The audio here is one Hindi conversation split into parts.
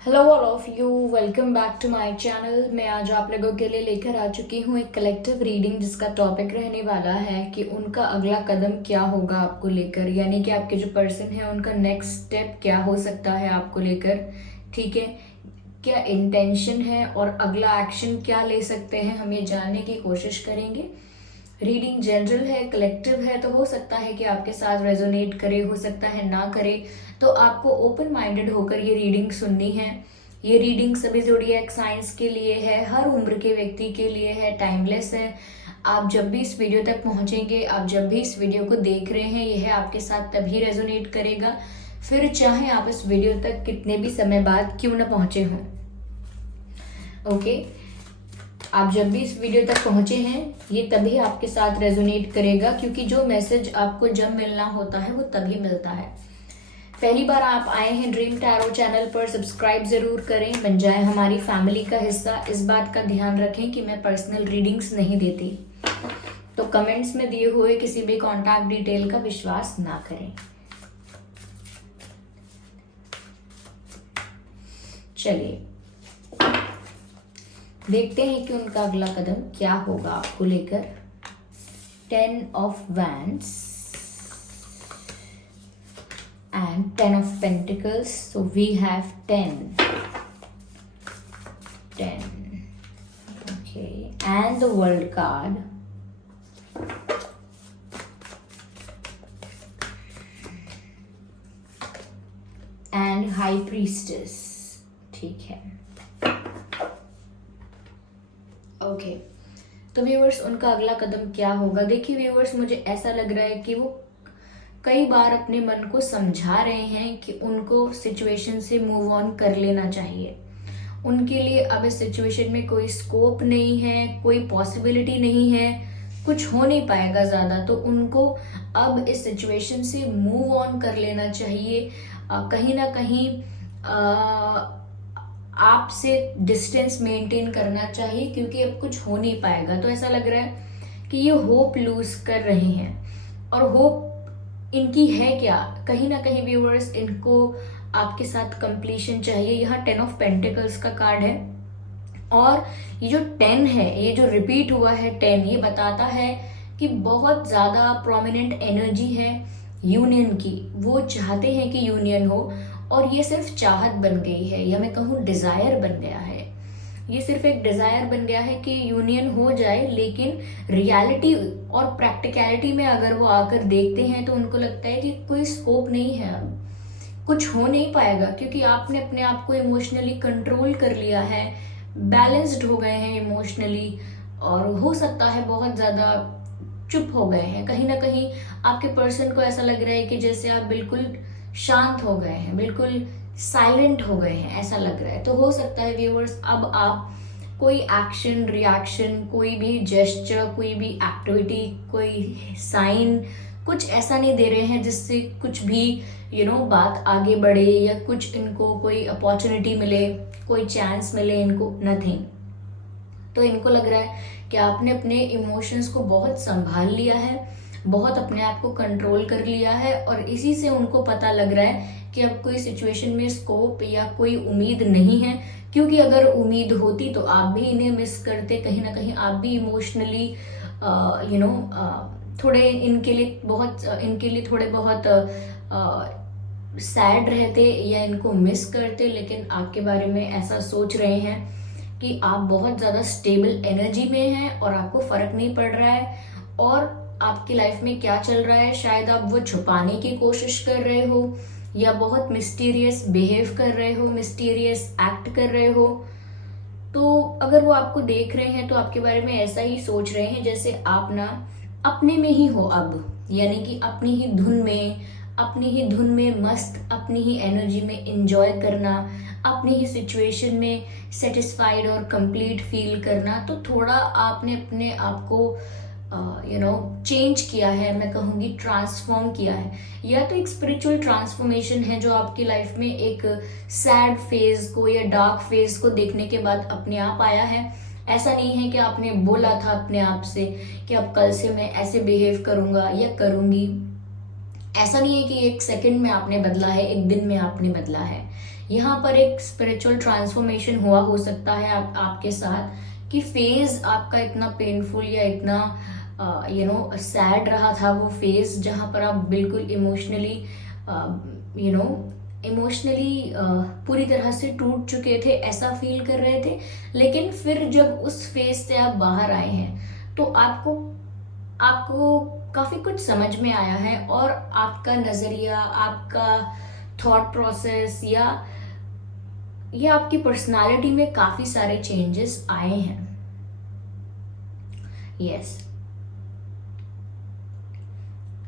Hello all of you, welcome back to my channel. मैं आज आप लोगों के लिए लेकर आ चुकी हूँ एक कलेक्टिव रीडिंग जिसका टॉपिक रहने वाला है कि उनका अगला कदम क्या होगा आपको लेकर, यानी कि आपके जो पर्सन है उनका नेक्स्ट स्टेप क्या हो सकता है आपको लेकर। ठीक है, क्या इंटेंशन है और अगला एक्शन क्या ले सकते हैं, हम ये जानने की कोशिश करेंगे। रीडिंग जनरल है, कलेक्टिव है, तो हो सकता है कि आपके साथ रेजोनेट करे, हो सकता है ना करे। तो आपको ओपन माइंडेड होकर ये रीडिंग सुननी है। ये रीडिंग सभी ज़ोडिएक साइंस के लिए है, हर उम्र के व्यक्ति के लिए है, टाइमलेस है। आप जब भी इस वीडियो तक पहुंचेंगे, आप जब भी इस वीडियो को देख रहे हैं, यह आपके साथ तभी रेजोनेट करेगा, फिर चाहे आप इस वीडियो तक कितने भी समय बाद क्यों ना पहुंचे हों। ओके, आप जब भी इस वीडियो तक पहुंचे हैं ये तभी आपके साथ रेजोनेट करेगा, क्योंकि जो मैसेज आपको जब मिलना होता है वो तभी मिलता है। पहली बार आप आए हैं ड्रीम टैरो चैनल पर, सब्सक्राइब जरूर करें, बन जाए हमारी फैमिली का हिस्सा। इस बात का ध्यान रखें कि मैं पर्सनल रीडिंग्स नहीं देती, तो कमेंट्स में दिए हुए किसी भी कॉन्टैक्ट डिटेल का विश्वास ना करें। चलिए देखते हैं कि उनका अगला कदम क्या होगा आपको लेकर। 10 of wands and 10 of pentacles, so we have 10 okay, and the world card and high priestess. ठीक है, ओके तो व्यूअर्स उनका अगला कदम क्या होगा। देखिए व्यूअर्स, मुझे ऐसा लग रहा है कि वो कई बार अपने मन को समझा रहे हैं कि उनको सिचुएशन से मूव ऑन कर लेना चाहिए। उनके लिए अब इस सिचुएशन में कोई स्कोप नहीं है, कोई पॉसिबिलिटी नहीं है, कुछ हो नहीं पाएगा ज़्यादा, तो उनको अब इस सिचुएशन से मूव ऑन कर लेना चाहिए। कहीं ना कहीं आपसे डिस्टेंस मेंटेन करना चाहिए, क्योंकि अब कुछ हो नहीं पाएगा। तो ऐसा लग रहा है कि ये होप लूज कर रहे हैं, और होप इनकी है क्या, कहीं ना कहीं व्यूअर्स इनको आपके साथ कंप्लीशन चाहिए। यहाँ 10 ऑफ पेंटिकल्स का कार्ड है, और ये जो 10 है, ये जो रिपीट हुआ है 10, ये बताता है कि बहुत ज्यादा प्रोमिनेंट एनर्जी है यूनियन की। वो चाहते हैं कि यूनियन हो, और ये सिर्फ चाहत बन गई है, या मैं कहूँ डिजायर बन गया है। ये सिर्फ एक डिजायर बन गया है कि यूनियन हो जाए, लेकिन रियलिटी और प्रैक्टिकलिटी में अगर वो आकर देखते हैं तो उनको लगता है कि कोई स्कोप नहीं है, अब कुछ हो नहीं पाएगा, क्योंकि आपने अपने आप को इमोशनली कंट्रोल कर लिया है, बैलेंस्ड हो गए हैं इमोशनली, और हो सकता है बहुत ज्यादा चुप हो गए हैं। कहीं ना कहीं आपके पर्सन को ऐसा लग रहा है कि जैसे आप बिल्कुल शांत हो गए हैं, बिल्कुल साइलेंट हो गए हैं, ऐसा लग रहा है। तो हो सकता है व्यूअर्स अब आप कोई एक्शन, रिएक्शन, कोई भी जेस्चर, कोई भी एक्टिविटी, कोई साइन, कुछ ऐसा नहीं दे रहे हैं जिससे कुछ भी बात आगे बढ़े, या कुछ इनको कोई अपॉर्चुनिटी मिले, कोई चांस मिले इनको, नथिंग। तो इनको लग रहा है कि आपने अपने इमोशंस को बहुत संभाल लिया है, बहुत अपने आप को कंट्रोल कर लिया है, और इसी से उनको पता लग रहा है कि अब कोई सिचुएशन में स्कोप या कोई उम्मीद नहीं है। क्योंकि अगर उम्मीद होती तो आप भी इन्हें मिस करते, कहीं ना कहीं आप भी इमोशनली थोड़े इनके लिए थोड़े बहुत सैड रहते, या इनको मिस करते। लेकिन आपके बारे में ऐसा सोच रहे हैं कि आप बहुत ज़्यादा स्टेबल एनर्जी में हैं और आपको फर्क नहीं पड़ रहा है, और आपकी लाइफ में क्या चल रहा है शायद आप वो छुपाने की कोशिश कर रहे हो, या बहुत मिस्टीरियस बिहेव कर रहे हो, मिस्टीरियस एक्ट कर रहे हो। तो अगर वो आपको देख रहे हैं तो आपके बारे में ऐसा ही सोच रहे हैं जैसे आप ना अपने में ही हो अब, यानी कि अपनी ही धुन में मस्त, अपनी ही एनर्जी में एंजॉय करना, अपनी ही सिचुएशन में सेटिस्फाइड और कंप्लीट फील करना। तो थोड़ा आपने अपने आप को चेंज किया है, मैं कहूँगी ट्रांसफॉर्म किया है, या तो एक स्पिरिचुअल ट्रांसफॉर्मेशन है जो आपकी लाइफ में एक सैड फेज को या डार्क फेज को देखने के बाद अपने आप आया है। ऐसा नहीं है कि आपने बोला था अपने आप से कि अब कल से मैं ऐसे बिहेव करूंगा या करूंगी। ऐसा नहीं है कि एक सेकंड में आपने बदला है, एक दिन में आपने बदला है। यहाँ पर एक स्पिरिचुअल ट्रांसफॉर्मेशन हुआ हो सकता है आपके साथ, कि फेज आपका इतना पेनफुल या इतना सैड रहा था वो फेज, जहाँ पर आप बिल्कुल इमोशनली पूरी तरह से टूट चुके थे, ऐसा फील कर रहे थे। लेकिन फिर जब उस फेज से आप बाहर आए हैं तो आपको काफी कुछ समझ में आया है, और आपका नजरिया, आपका थॉट प्रोसेस या आपकी पर्सनालिटी में काफी सारे चेंजेस आए हैं।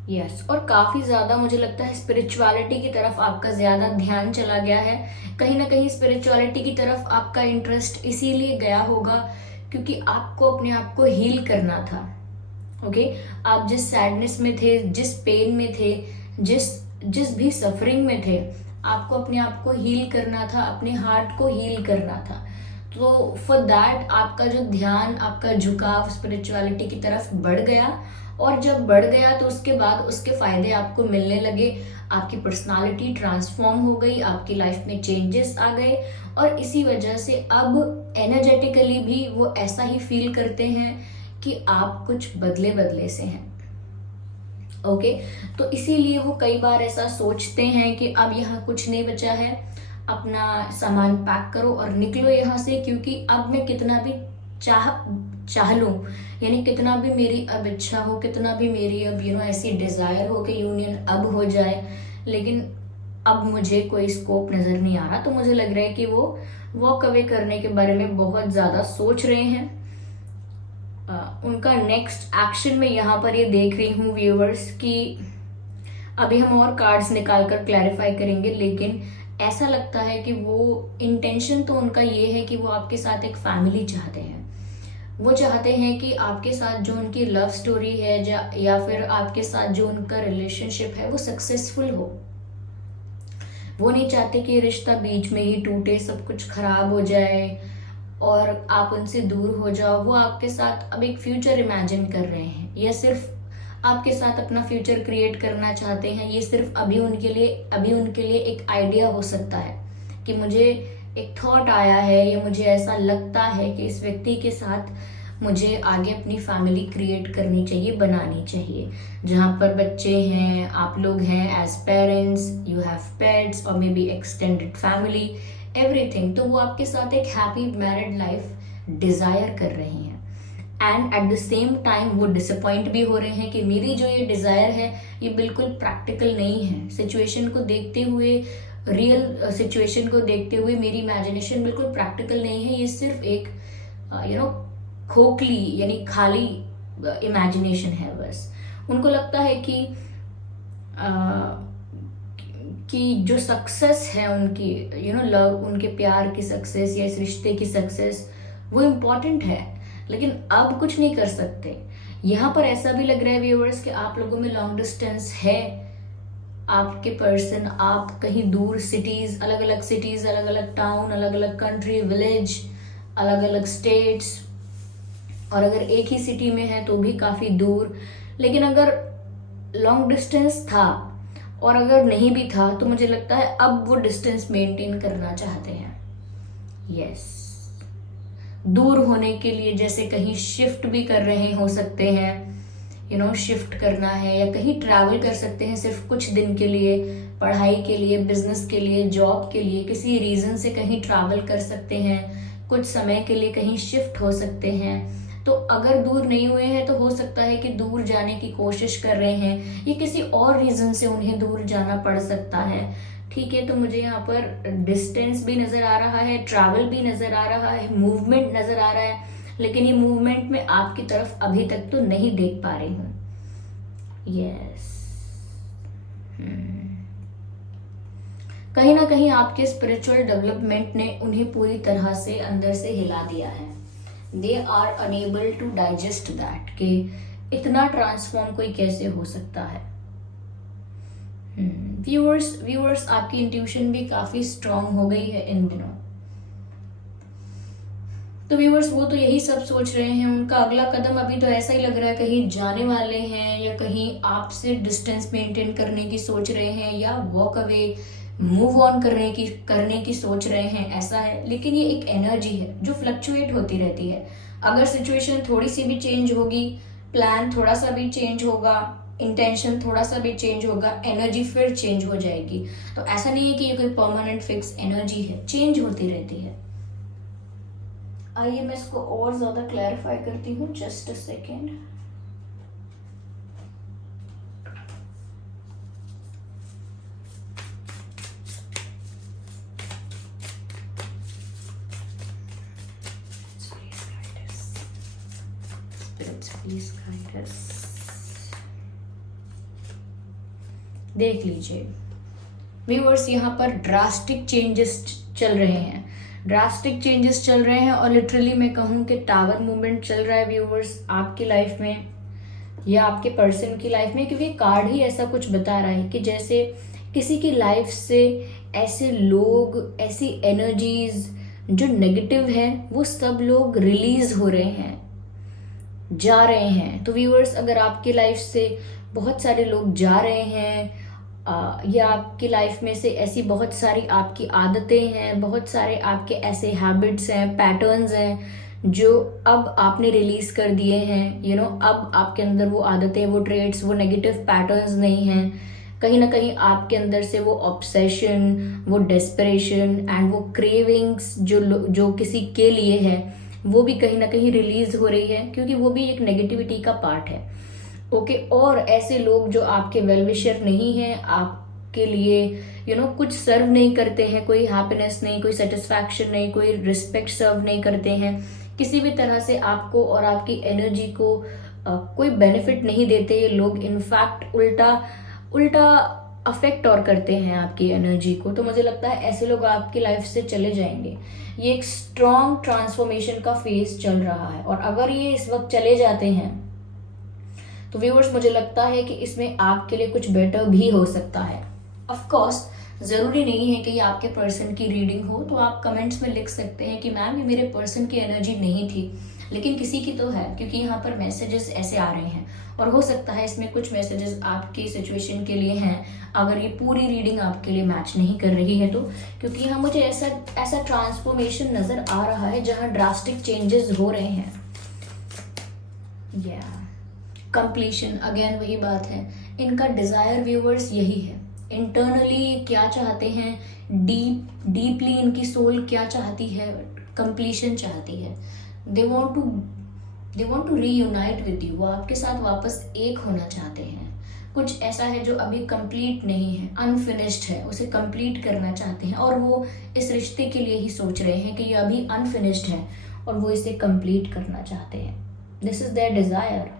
यस, और काफी ज्यादा मुझे लगता है स्पिरिचुअलिटी की तरफ आपका ज्यादा ध्यान चला गया है। कहीं ना कहीं स्पिरिचुअलिटी की तरफ आपका इंटरेस्ट इसीलिए गया होगा क्योंकि आपको अपने आप को हील करना था। ओके, आप जिस सैडनेस में थे, जिस पेन में थे, जिस भी सफरिंग में थे, आपको अपने आप को हील करना था, अपने हार्ट को हील करना था। तो फॉर दैट आपका जो ध्यान, आपका झुकाव स्पिरिचुअलिटी की तरफ बढ़ गया, और जब बढ़ गया तो उसके बाद उसके फायदे आपको मिलने लगे। आपकी पर्सनालिटी ट्रांसफॉर्म हो गई, आपकी लाइफ में चेंजेस आ गए, और इसी वजह से अब एनर्जेटिकली भी वो ऐसा ही फील करते हैं कि आप कुछ बदले से हैं। ओके, तो इसीलिए वो कई बार ऐसा सोचते हैं कि अब यहाँ कुछ नहीं बचा है, अपना सामान पैक करो और निकलो यहाँ से, क्योंकि अब मैं कितना भी चाह लूं, यानी कितना भी मेरी अब इच्छा हो, कितना भी मेरी अब ऐसी डिजायर हो कि यूनियन अब हो जाए, लेकिन अब मुझे कोई स्कोप नजर नहीं आ रहा। तो मुझे लग रहा है कि वो वॉक अवे करने के बारे में बहुत ज्यादा सोच रहे हैं। उनका नेक्स्ट एक्शन में यहाँ पर ये देख रही हूँ व्यूअर्स, कि अभी हम और कार्ड्स निकाल कर क्लैरिफाई करेंगे, लेकिन ऐसा लगता है कि वो इंटेंशन तो उनका ये है कि वो आपके साथ एक फैमिली चाहते हैं। वो चाहते हैं कि आपके साथ जो उनकी लव स्टोरी है या फिर आपके साथ जो उनका रिलेशनशिप है वो सक्सेसफुल हो। वो नहीं चाहते कि रिश्ता बीच में ही टूटे, सब कुछ खराब हो जाए और आप उनसे दूर हो जाओ। वो आपके साथ अब एक फ्यूचर इमेजिन कर रहे हैं, या सिर्फ आपके साथ अपना फ्यूचर क्रिएट करना चाहते हैं। ये सिर्फ अभी उनके लिए एक आइडिया हो सकता है कि मुझे एक थॉट आया है, या मुझे ऐसा लगता है कि इस व्यक्ति के साथ मुझे आगे अपनी फैमिली क्रिएट करनी चाहिए, बनानी चाहिए, जहाँ पर बच्चे हैं, आप लोग हैं as parents, you have pets और maybe extended family, everything. तो वो आपके साथ एक हैप्पी मैरिड लाइफ डिजायर कर रहे हैं, and at the same time वो डिसअपॉइंट भी हो रहे हैं कि मेरी जो ये डिजायर है ये बिल्कुल प्रैक्टिकल नहीं है। सिचुएशन को देखते हुए, रियल सिचुएशन को देखते हुए मेरी इमेजिनेशन बिल्कुल प्रैक्टिकल नहीं है। ये सिर्फ एक खोखली यानी खाली इमेजिनेशन है बस। उनको लगता है कि जो सक्सेस है उनकी, लव, उनके प्यार की सक्सेस या इस रिश्ते की सक्सेस, वो इम्पोर्टेंट है, लेकिन अब कुछ नहीं कर सकते। यहाँ पर ऐसा भी लग रहा है व्यूअर्स कि आप लोगों में लॉन्ग डिस्टेंस है। आपके पर्सन, आप कहीं दूर सिटीज, अलग अलग टाउन, अलग अलग कंट्री, विलेज, अलग अलग स्टेट्स, और अगर एक ही सिटी में है तो भी काफी दूर। लेकिन अगर लॉन्ग डिस्टेंस था और अगर नहीं भी था तो मुझे लगता है अब वो डिस्टेंस मेंटेन करना चाहते हैं। यस, दूर होने के लिए जैसे कहीं शिफ्ट भी कर रहे हो सकते हैं, शिफ्ट करना है, या कहीं ट्रैवल कर सकते हैं सिर्फ कुछ दिन के लिए, पढ़ाई के लिए, बिजनेस के लिए, जॉब के लिए, किसी रीजन से कहीं ट्रैवल कर सकते हैं, कुछ समय के लिए कहीं शिफ्ट हो सकते हैं। तो अगर दूर नहीं हुए हैं तो हो सकता है कि दूर जाने की कोशिश कर रहे हैं, या किसी और रीजन से उन्हें दूर जाना पड़ सकता है। ठीक है, तो मुझे यहाँ पर डिस्टेंस भी नजर आ रहा है, ट्रैवल भी नजर आ रहा है, मूवमेंट नजर आ रहा है, लेकिन ये मूवमेंट में आपकी तरफ अभी तक तो नहीं देख पा रही हूँ। यस, कहीं ना कहीं आपके स्पिरिचुअल डेवलपमेंट ने उन्हें पूरी तरह से अंदर से हिला दिया है। They are unable to digest that, कि इतना ट्रांसफॉर्म कोई कैसे हो सकता है। व्यूअर्स आपकी इंट्यूशन भी काफी स्ट्रांग हो गई है इन दिनों। तो व्यूअर्स वो तो यही सब सोच रहे हैं। उनका अगला कदम अभी तो ऐसा ही लग रहा है, कहीं जाने वाले हैं, या कहीं आपसे डिस्टेंस मेंटेन करने की सोच रहे हैं, या वॉक अवे मूव ऑन करने की सोच रहे हैं, ऐसा है। लेकिन ये एक एनर्जी है जो फ्लक्चुएट होती रहती है। अगर सिचुएशन थोड़ी सी भी चेंज होगी, प्लान थोड़ा सा भी चेंज होगा, इंटेंशन थोड़ा सा भी चेंज होगा, एनर्जी फिर चेंज हो जाएगी। तो ऐसा नहीं है कि ये कोई परमानेंट फिक्स एनर्जी है, चेंज होती रहती है। आइए मैं इसको और ज्यादा क्लैरिफाई करती हूँ, just a second. Please guide us. देख लीजिए व्यूअर्स, यहाँ पर ड्रास्टिक चेंजेस चल रहे हैं, ड्रास्टिक चेंजेस चल रहे हैं। और लिटरली मैं कहूँ कि टावर मूवमेंट चल रहा है व्यूअर्स आपकी लाइफ में या आपके पर्सन की लाइफ में, क्योंकि कार्ड ही ऐसा कुछ बता रहा है कि जैसे किसी की लाइफ से ऐसे लोग, ऐसी एनर्जीज जो नेगेटिव है, वो सब लोग रिलीज हो रहे हैं, जा रहे हैं। तो व्यूअर्स, अगर आपकी लाइफ से बहुत सारे लोग जा रहे हैं या आपकी लाइफ में से ऐसी बहुत सारी आपकी आदतें हैं, बहुत सारे आपके ऐसे हैबिट्स हैं, पैटर्न्स हैं जो अब आपने रिलीज कर दिए हैं, अब आपके अंदर वो आदतें, वो ट्रेड्स, वो नेगेटिव पैटर्न्स नहीं हैं। कहीं ना कहीं आपके अंदर से वो ऑब्सेशन, वो डेस्परेशन एंड वो क्रेविंग्स जो किसी के लिए है, वो भी कहीं ना कहीं रिलीज हो रही है, क्योंकि वो भी एक नेगेटिविटी का पार्ट है। ओके, और ऐसे लोग जो आपके वेल विशर नहीं हैं, आपके लिए कुछ सर्व नहीं करते हैं, कोई हैप्पीनेस नहीं, कोई सेटिस्फैक्शन नहीं, कोई रिस्पेक्ट सर्व नहीं करते हैं, किसी भी तरह से आपको और आपकी एनर्जी को कोई बेनिफिट नहीं देते ये लोग, इनफैक्ट उल्टा अफेक्ट और करते हैं आपकी एनर्जी को। तो मुझे लगता है ऐसे लोग आपकी लाइफ से चले जाएंगे। ये एक स्ट्रॉन्ग ट्रांसफॉर्मेशन का फेज चल रहा है, और अगर ये इस वक्त चले जाते हैं तो व्यूअर्स मुझे लगता है कि इसमें आपके लिए कुछ बेटर भी हो सकता है। ऑफ कोर्स जरूरी नहीं है कि ये आपके पर्सन की रीडिंग हो, तो आप कमेंट्स में लिख सकते हैं कि मैम ये मेरे पर्सन की एनर्जी नहीं थी, लेकिन किसी की तो है, क्योंकि यहाँ पर मैसेजेस ऐसे आ रहे हैं। और हो सकता है इसमें कुछ मैसेजेस आपकी सिचुएशन के लिए हैं, अगर ये पूरी रीडिंग आपके लिए मैच नहीं कर रही है तो, क्योंकि यहाँ मुझे ऐसा ट्रांसफॉर्मेशन नजर आ रहा है जहाँ ड्रास्टिक चेंजेस हो रहे हैं। कंप्लीशन, अगेन वही बात है, इनका डिजायर व्यूअर्स यही है। इंटरनली क्या चाहते हैं, डीपली इनकी सोल क्या चाहती है, कंप्लीशन चाहती है। They want to reunite with you, वो आपके साथ वापस एक होना चाहते हैं। कुछ ऐसा है जो अभी कंप्लीट नहीं है, अनफिनिश्ड है, उसे कंप्लीट करना चाहते हैं, और वो इस रिश्ते के लिए ही सोच रहे हैं कि ये अभी अनफिनिश्ड है और वो इसे कंप्लीट करना चाहते हैं। This is there Dzire.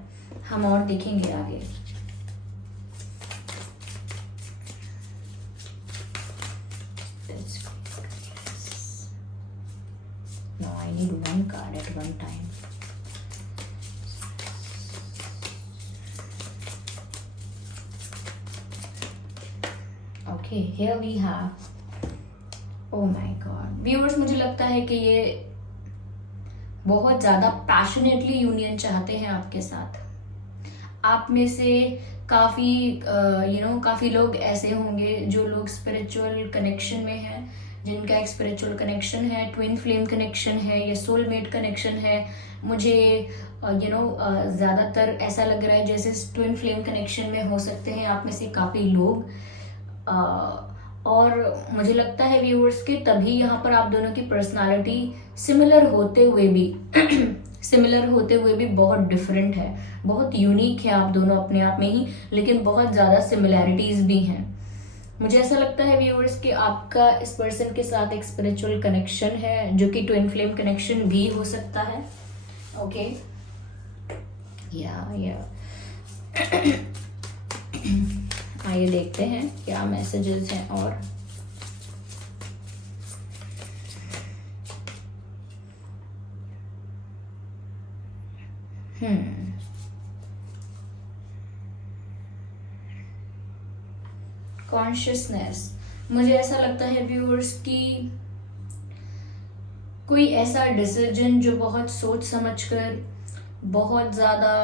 हम और देखेंगे आगे। No, I need one card at one time. Okay, here we have, oh my God, viewers, मुझे लगता है कि ये बहुत ज़्यादा पैशनेटली यूनियन चाहते हैं आपके साथ। आप में से काफ़ी लोग ऐसे होंगे जो लोग स्पिरिचुअल कनेक्शन में हैं, जिनका एक स्पिरिचुअल कनेक्शन है, ट्विन फ्लेम कनेक्शन है या सोलमेट कनेक्शन है। मुझे ज़्यादातर ऐसा लग रहा है जैसे ट्विन फ्लेम कनेक्शन में हो सकते हैं आप में से काफ़ी लोग। और मुझे लगता है व्यूअर्स के तभी यहाँ पर आप दोनों की पर्सनालिटी सिमिलर होते हुए भी बहुत डिफरेंट है, बहुत यूनिक है आप दोनों अपने आप में ही, लेकिन बहुत ज़्यादा सिमिलैरिटीज भी हैं। मुझे ऐसा लगता है व्यूअर्स कि आपका इस पर्सन के साथ एक स्पिरिचुअल कनेक्शन है जो कि ट्विन फ्लेम कनेक्शन भी हो सकता है। ओके, आइए देखते हैं क्या मैसेजेस हैं। और कॉन्शियसनेस, मुझे ऐसा लगता है व्यूअर्स कि कोई ऐसा डिसीजन जो बहुत सोच समझकर, बहुत ज़्यादा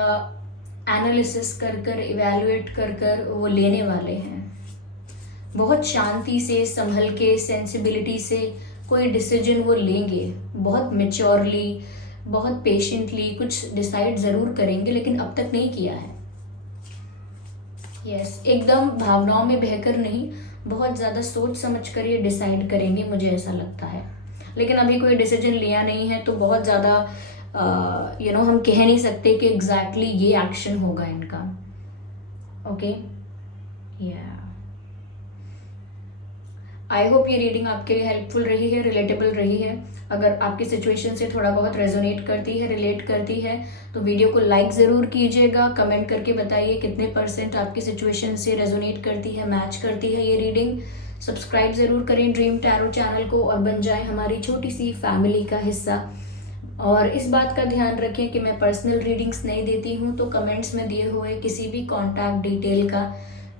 एनालिसिस कर इवैल्यूएट कर वो लेने वाले हैं। बहुत शांति से, संभल के, सेंसिबिलिटी से कोई डिसीजन वो लेंगे, बहुत मेच्योरली, बहुत पेशेंटली कुछ डिसाइड ज़रूर करेंगे, लेकिन अब तक नहीं किया है। यस, एकदम भावनाओं में बहकर नहीं, बहुत ज़्यादा सोच समझ कर ये डिसाइड करेंगे, मुझे ऐसा लगता है। लेकिन अभी कोई डिसीजन लिया नहीं है, तो बहुत ज़्यादा हम कह नहीं सकते कि एग्जैक्टली ये एक्शन होगा इनका। ओके, या आई होप ये रीडिंग आपके लिए हेल्पफुल रही है, रिलेटेबल रही है। अगर आपकी सिचुएशन से थोड़ा बहुत रेजोनेट करती है, रिलेट करती है, तो वीडियो को लाइक ज़रूर कीजिएगा। कमेंट करके बताइए कितने % आपकी सिचुएशन से रेजोनेट करती है, मैच करती है ये रीडिंग। सब्सक्राइब ज़रूर करें ड्रीम टैरो चैनल को और बन जाए हमारी छोटी सी फैमिली का हिस्सा। और इस बात का ध्यान रखें कि मैं पर्सनल रीडिंग्स नहीं देती हूँ, तो कमेंट्स में दिए हुए किसी भी कॉन्टैक्ट डिटेल का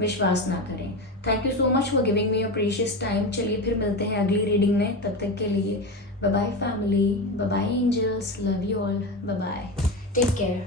विश्वास ना करें। Thank you so much for giving me your precious time. चलिए फिर मिलते हैं अगली रीडिंग में, तब तक के लिए bye bye family, bye bye angels, love you all, bye bye, take care.